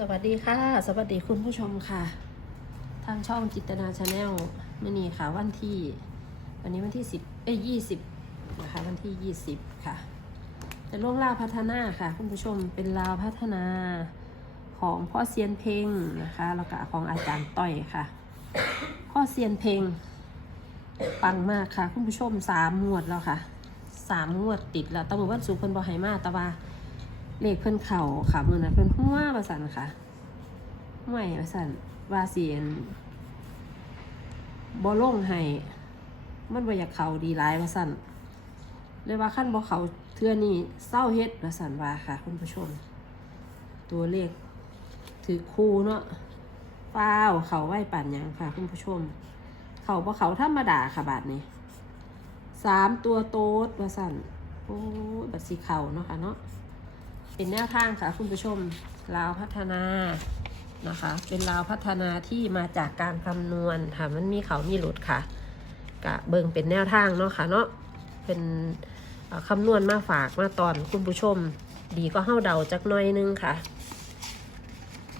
สวัสดีค่ะ สวัสดีคุณผู้ชมค่ะ ทางช่องจิตนาชาแนลมื่อนี้ค่ะวันที่ วันนี้วันที่สิบเอ้ยยี่สิบนะคะวันที่ยี่สิบค่ะจะล่วงลาวพัฒนาค่ะ คุณผู้ชมเป็นลาวพัฒนาของพ่อเซียนเพลงนะคะแล้วก็ของอาจารย์ต้อยค่ะ พ่อเซียนเพลงปังมากค่ะ คุณผู้ชมสามงวดแล้วค่ะสามงวดติดแล้วตำรวจวันสุพิ่นบอให้มาต่ว่า เลขเพิ่นเข่าค่ะมือนั้นเพิ่นหัวประสันค่ะห่วยประสันวาเสียนบ่ลงให้มันบ่อยากเขาดีหลายประสันเลยว่าขั้นบ่เขาเทื่อนี้เศร้าเฮ็ดประสันว่าค่ะคุณผู้ชม ตัวเลขถือคู่เนาะฟ้าวเขาไหวป่านยังค่ะ คุณผู้ชม เขาบ่เขาธรรมดาค่ะบาทนี้สามตัวโต๊ดประสันโอ้ยบัดสีเขาเนาะค่ะเนาะ เป็นแนวทางค่ะคุณผู้ชมลาวพัฒนานะคะ เป็นลาวพัฒนาที่มาจากการคำนวณค่ะมันมีเขามีหลุดค่ะกะเบิ่งเป็นแนวทางเนาะค่ะเนาะเป็นเอ่อคำนวณมาฝากมาตอนคุณผู้ชม ดีก็เฮาเดาจักหน่อยนึงค่ะ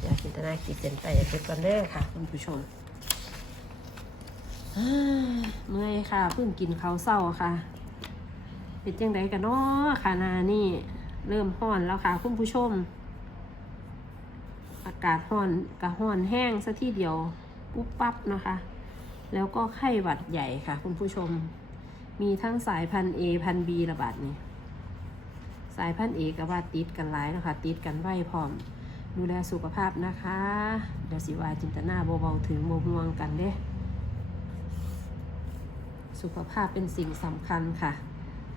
อยากจินตนาคิดเป็นไปเก็บกันเด้อค่ะ คุณผู้ชมเอ้ยเมื่อยค่ะเพิ่งกินข้าวเศร้าค่ะ เป็นจังไดกันเนาะค่ะนานี่ เริ่มห้อนแล้วค่ะคุณผู้ชม อากาศห้อนกะห้อนแห้งซะทีเดียวปุ๊บปั๊บนะคะ แล้วก็ไข้หวัดใหญ่ค่ะ คุณผู้ชม มีทั้งสายพันธุ์ A พันธุ์ B ระบาดนี้สายพันธุ์ A กับว่าติดกันหลายนะคะ ติดกันไว้พร้อม ดูแลสุขภาพนะคะ เดี๋ยวสิวาจินตนาเบาๆถึงโมห่วงกันเด้ สุขภาพเป็นสิ่งสำคัญค่ะ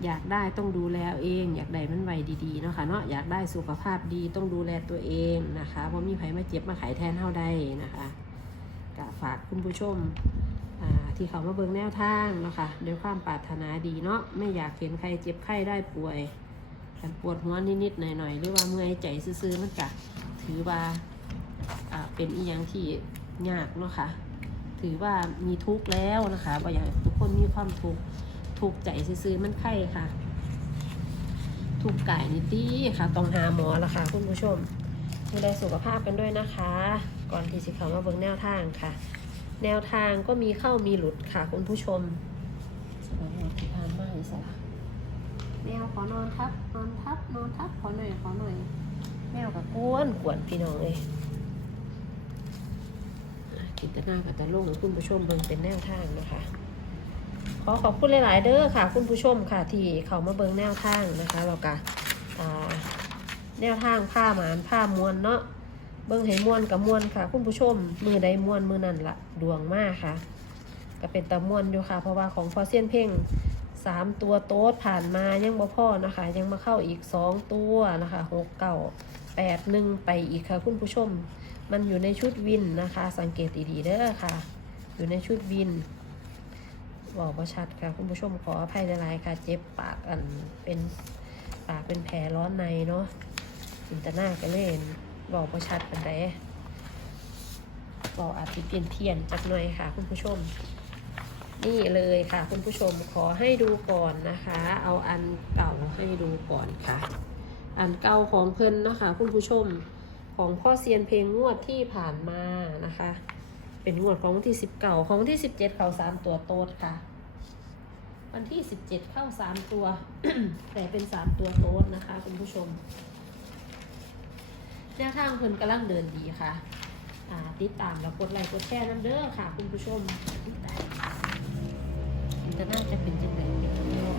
อยากได้ต้องดูแลเอง อยากได้มันไวดีๆเนาะค่ะเนาะอยากได้สุขภาพดีต้องดูแลตัวเองนะคะเพราะมีไผมาเจ็บมาไขแทนเท่าใดนะคะก็ฝากคุณผู้ชมที่เขามาเบิ่งแนวทางเนาะค่ะด้วยความปรารถนาดีเนาะไม่อยากเห็นใครเจ็บไข้ได้ป่วยกันปวดหัวนิดๆหน่อยๆหรือว่าเมื่อยใจซื่อๆมันก็ถือว่าเป็นอีหยังที่ยากเนาะค่ะถือว่ามีทุกข์แล้วนะคะว่าอยากทุกคนมีความทุกข์ ถูกใจซื้อๆมันไข้ค่ะ ถูกไก่นิตี้ค่ะต้องหาหมอละค่ะคุณผู้ชมดูแลสุขภาพกันด้วยนะคะ ก่อนที่สิเขามาเบิ่งแนวทางค่ะ แนวทางก็มีเข้ามีหลุดค่ะคุณผู้ชมสวัสดีที่ผ่านมาอีสระแมวขอนอนทับนอนทับนอนทับขอหน่อยขอหน่อย แมวกับกวนกวนพี่น้องเลยอะกิตนากับตะลุงคุณผู้ชมเบิ่งเป็นแนวทางนะคะ ขอขอบคุณหลาย ๆ เด้อค่ะ คุณผู้ชมค่ะ ที่เขามาเบิงแนวทางนะคะเราก็อ่าแนวทางผ้าหมานผ้ามวนเนาะเบิ่งให้มวนกับมวนค่ะ คุณผู้ชมมือใดมวนมือนั่นละดวงมากค่ะ ก็เป็นตะมวนอยู่ค่ะ เพราะว่าของฟอเซียนเพ่งสามตัวโต๊ดผ่านมายังบ่พ่อนะคะ ยังมาเข้าอีกสองตัวนะคะหกเก้าแปดหนึ่งไปอีกค่ะ คุณผู้ชม มันอยู่ในชุดวินนะคะ สังเกตดีๆเด้อค่ะ อยู่ในชุดวิน บอกว่าชัดค่ะ คุณผู้ชมขออภัยหลายๆค่ะ เจ็บปากอันเป็นปากเป็นแผลร้อนในเนาะจินตนาก็เล่นบอกว่าชัดเป็นไรบอกอาจจะเปลี่ยนเพี้ยนจักหน่อยค่ะ คุณผู้ชม นี่เลยค่ะ คุณผู้ชมขอให้ดูก่อนนะคะ เอาอันเก่าให้ดูก่อนค่ะ อันเก่าของเพิ่นเนาะคะ คุณผู้ชมของพ่อเซียนเพลงงวดที่ผ่านมานะคะ เป็นงวดของวันที่สิบเก้าของวันที่สิบเจ็ดเข้าสามตัวโต๊ดค่ะ วันที่สิบเจ็ดเข้าสามตัว แต่เป็นสามตัวโต๊ดนะคะคุณผู้ชมแนวทางเพิ่นกำลังเดินดีค่ะติดตามแล้วกดไลค์กดแชร์น้ำเด้อค่ะ คุณผู้ชมติดตามอินเทอร์เน็ตจะเป็นจังไดเป็นเนาะ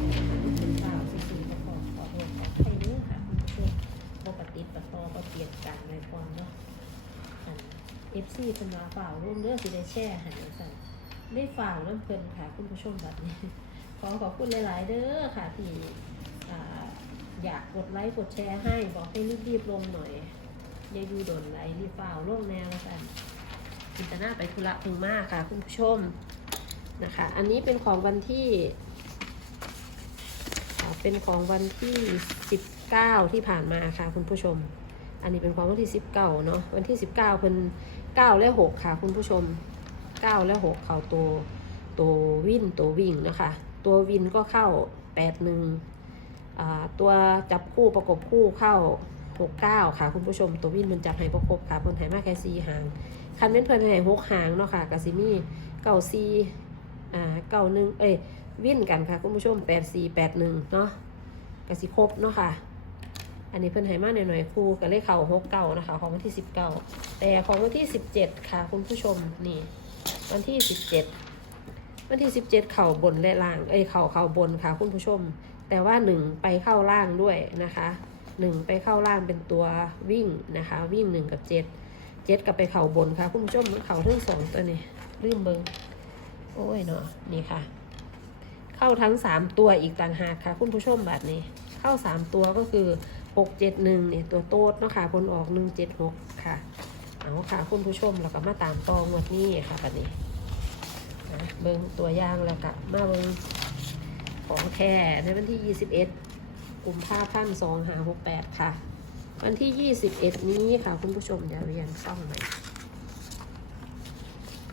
เป็นข่าวสื่อๆก็ขอขอโทษขอใครเด้อค่ะคุณผู้ชมบ่ปฏิประตอบ่เปลี่ยนการในความเนาะ เอฟซีเป็นมาฝ่าวร่วมเรื่องสิได้แช่หันสั่นได้ฝ่าวน้ำเพลินค่ะคุณผู้ชมแบบนี้ ขอขอบคุณหลาย ๆ เด้อค่ะที่อยากกดไลค์กดแชร์ให้บอกให้รีบๆลงหน่อยอย่าอยู่โดนไลค์รีบฝ่าวลงแนวแล้วกันอินตนาไปธุระถึงมากค่ะ คุณผู้ชมนะคะ อันนี้เป็นของวันที่ เป็นของวันที่ 19 ที่ผ่านมาค่ะ คุณผู้ชม อันนี้เป็นของวันที่ 19 เนาะวันที่ 19เพิ่น 9และ6ค่ะ คุณผู้ชม9และ6เขาตัวตัววินตัววิ่งนะคะ ตัววินก็เข้า81อ่าตัวจับคู่ประกบคู่เข้าหกเก้าค่ะ คุณผู้ชมตัววินมันจับให้ประครบค่ะเพิ่นให้มาแค่สี่หางคันเป็นเพิ่นให้หกหางเนาะค่ะกสิมี่เก้าสี่อ่าเก้าหนึ่งเอ้ยวินกันค่ะ คุณผู้ชมแปดสี่แปดหนึ่งเนาะกสิครบเนาะค่ะ อันนี้เพิ่นให้มาหน่อยๆครูก็เลขเข่าหกเก้านะคะ ของวันที่สิบเก้าแต่ของวันที่สิบเจ็ดค่ะ คุณผู้ชมนี่วันที่สิบเจ็ดวันที่สิบเจ็ดเข่าบนและล่างเอ้ยเข่าเข่าบนค่ะ คุณผู้ชม แต่ว่าหนึ่งไปเข้าล่างด้วยนะคะหนึ่งไปเข้าล่างเป็นตัววิ่งนะคะ วิ่งหนึ่งกับเจ็ดเจ็ดกับไปเข่าบนค่ะ คุณผู้ชมเข่าทั้งสองตัวนี่ลืมเบิงโอ้ยเนาะนี่ค่ะ เข้าทั้งสามตัวอีกต่างหากค่ะ คุณผู้ชมแบบนี้ เข้าสามตัวก็คือ หกเจ็ดหนึ่งเนี่ยตัวโต๊ดเนาะค่ะบนออกหนึ่งเจ็ดหกค่ะ เอาค่ะคุณผู้ชมเราก็มาตามตองวันนี้ค่ะแบบนี้นเบิ้งตัวย่างแล้วก็มาเบิ้งของแท้ในวันที่ 21กุมภาพันธ์2568 ค่ะ วันที่ 21 นี้ค่ะ คุณผู้ชมเดี๋ยวเรียนซ่องหม่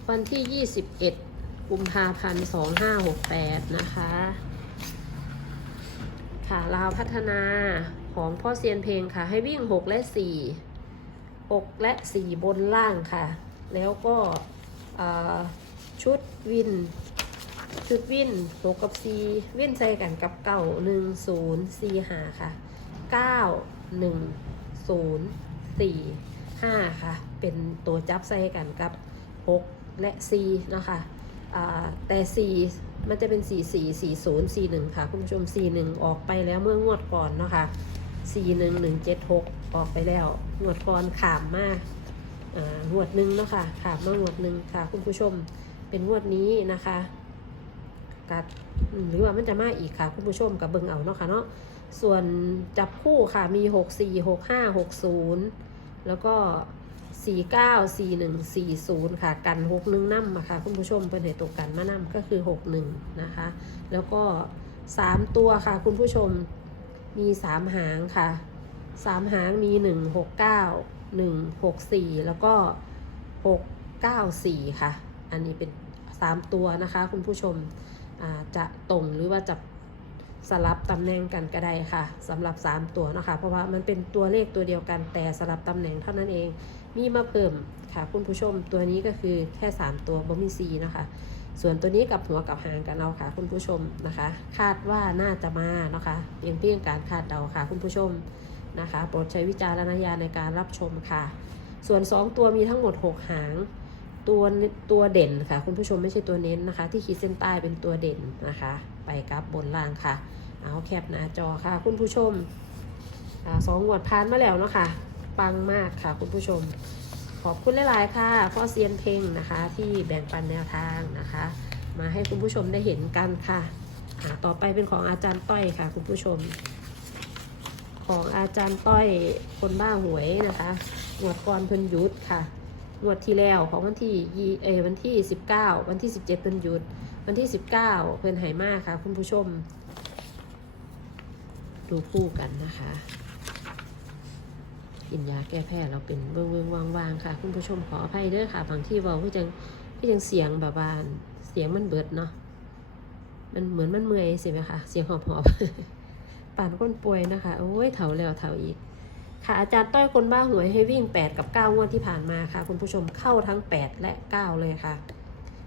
วันที่ 21กุมภาพันธ์2568 นะคะ ค่ะลาวพัฒนา ของพ่อเซียนเพลงค่ะ ให้วิ่ง 6 และ 4 6 และ 4 บนล่างค่ะ แล้วก็ชุดวิน ชุดวิน6กับ 4 วินใส่กันกับเก้า1 0 4 5 ค่ะ 9 1 0 4 5 ค่ะ เป็นตัวจับใส่กันกับ 6 และ 4 นะคะอ่าแต่ 4 มันจะเป็น 4 4 4 0 4 1 ค่ะ คุณผู้ชม 4 1 ออกไปแล้วเมื่องวดก่อนเนาะค่ะ 4 1 1 7 6ออกไปแล้วงวดก่อนขามมากอ่างวดหนึ่งเนาะค่ะขามมางวดหนึ่งค่ะ คุณผู้ชมเป็นงวดนี้นะคะกัดหรือว่ามันจะมาอีกค่ะ คุณผู้ชมกับเบิงเอาเนาะค่ะเนาะส่วนจับคู่ค่ะมี6 4 6 5 6 0แล้วก็4 9 4 1 4 0ค่ะ กัน6 1นั่มค่ะ คุณผู้ชมเป็นเหตุตกกันมานั่มก็คือ6 1นะคะ แล้วก็3ตัวค่ะ คุณผู้ชม มี3หางค่ะ3หางมี1 6 9 1 6 4แล้วก็6 9 4ค่ะ อันนี้เป็น3ตัวนะคะ คุณผู้ชมจะตรงหรือว่าจะสลับตำแหน่งกันก็ได้ค่ะสำหรับ 3 ตัวนะคะ เพราะว่ามันเป็นตัวเลขตัวเดียวกันแต่สลับตำแหน่งเท่านั้นเองมีมาเพิ่มค่ะ คุณผู้ชมตัวนี้ก็คือแค่ 3 ตัวบ่มีซีนะคะ ส่วนตัวนี้กับหัวกับหางกันเอาค่ะ คุณผู้ชมนะคะ คาดว่าน่าจะมานะคะเพียงเพียงการคาดเดาค่ะ คุณผู้ชมนะคะโปรดใช้วิจารณญาณในการรับชมค่ะ ส่วน 2 ตัวมีทั้งหมด 6 หางตัวตัวเด่นค่ะ คุณผู้ชมไม่ใช่ตัวเน้นนะคะ ที่ขีดเส้นใต้เป็นตัวเด่นนะคะ ไปกับบนล่างค่ะ เอาแคปหน้าจอค่ะ คุณผู้ชมอสองงวดผ่านมาแล้วเนาะค่ะปังมากค่ะ คุณผู้ชม ขอบคุณหลาย ๆ ค่ะพ่อเซียนเพลงนะคะ ที่แบ่งปันแนวทางนะคะ มาให้คุณผู้ชมได้เห็นกันค่ะต่อไปเป็นของอาจารย์ต้อยค่ะ คุณผู้ชม ของอาจารย์ต้อยคนบ้าหวยนะคะงวดก่อนเพิ่นยุดค่ะงวดที่แล้วของวันที่ยี่เอวันที่19วันที่17เพิ่นยุดวันที่19เพิ่นไหมาค่ะ คุณผู้ชม ดูคู่กันนะคะ กินยาแก้แพ้เราเป็นเวิงเวิงวางวางๆค่ะ คุณผู้ชมขออภัยเด้อค่ะ บางที่เว่าพี่จังพี่จังเสียงแบบว่าเสียงมันเบิดเนาะมันเหมือนมันเมื่อยสิไหมคะเสียงหอบหอบป่านก้นป่วยนะคะ โอ้ยเถาแล้วเถาอีก ค่ะอาจารย์ต้อยคนบ้าหวยให้วิ่ง 8 กับ 9 งวดที่ผ่านมาค่ะ คุณผู้ชมเข้าทั้ง 8 และ 9 เลยค่ะ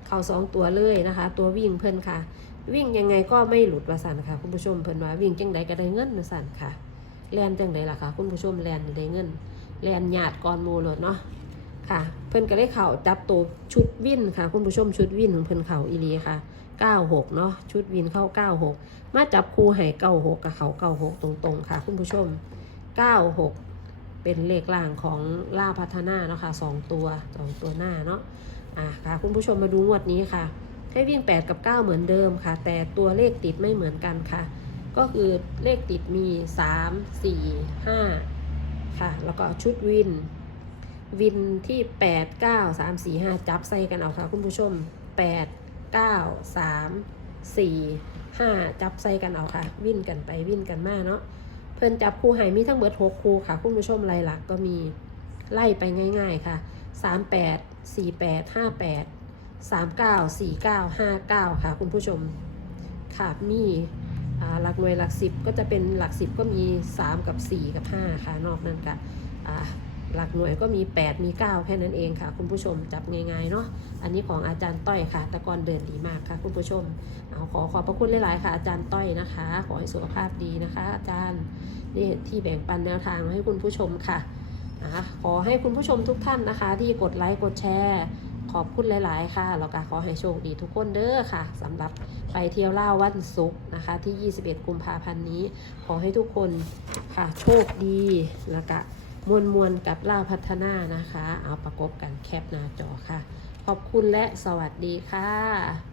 เข้า 2 ตัวเลยนะคะ ตัววิ่งเพิ่นค่ะ วิ่งยังไงก็ไม่หลุดวาสันค่ะ คุณผู้ชมเพิ่นว่าวิ่งจังใดก็ได้เงินวาสันค่ะ แลนจังใดล่ะคะคุณผู้ชมแลนได้เงินแลนหยาดก่อนหมูเลยเนาะค่ะ เพิ่นก็เลยเข่าจับตัวชุดวินค่ะ คุณผู้ชมชุดวินของเพิ่นเข่าอีหลีค่ะ96เนาะชุดวินเข้า 96 มาจับคู่ให้96กับเขา96 ตรงๆ ค่ะ คุณผู้ชม 96 เป็นเลขล่างของล่าพัฒนาเนาะค่ะสองตัวสองตัวหน้าเนาะอะค่ะ คุณผู้ชมมาดูงวดนี้ค่ะ ให้วิ่ง 8 กับ 9 เหมือนเดิมค่ะ แต่ตัวเลขติดไม่เหมือนกันค่ะ ก็คือเลขติดมี 3 4 5 ค่ะ แล้วก็ชุดวิน วินที่ 8 9 3 4 5 จับใส่กันเอาค่ะ คุณผู้ชม 8 9 3 4 5 จับใส่กันเอาค่ะ วิ่นกันไปวิ่นกันมาเนาะเพิ่นจับคู่ให้มีทั้งเบิด 6 คู่ค่ะ คุณผู้ชมรายหลักก็มีไล่ไปง่าย ๆค่ะ 38 48 58 39 49 59 ค่ะ คุณผู้ชมค่ะมี หลักหน่วยหลักสิบก็จะเป็นหลักสิบก็มี 3 กับ 4 กับ 5 ค่ะ นอกนั้นก็อ่าหลักหน่วยก็มี 8 มี 9 แค่นั้นเองค่ะ คุณผู้ชมจับง่ายๆเนาะอันนี้ของอาจารย์ต้อยค่ะต่ก่อนเดินดีมากค่ะ คุณผู้ชมเอาขอขอบพระคุณหลายๆค่ะ อาจารย์ต้อยนะคะ ขอให้สุขภาพดีนะคะ อาจารย์นี่ที่แบ่งปันแนวทางให้คุณผู้ชมค่ะนะคะขอให้คุณผู้ชมทุกท่านนะคะ ที่กดไลค์กดแชร์ ขอบคุณหลาย ๆ ค่ะ แล้วก็ขอให้โชคดีทุกคนเด้อค่ะสำหรับไปเที่ยวเล่าวันศุกร์นะคะ ที่ 21 กุมภาพันธ์นี้ ขอให้ทุกคนค่ะโชคดีแล้วก็มวลมวลกับเล่าพัฒนานะคะ เอาประกบกันแคปหน้าจอค่ะ ขอบคุณและสวัสดีค่ะ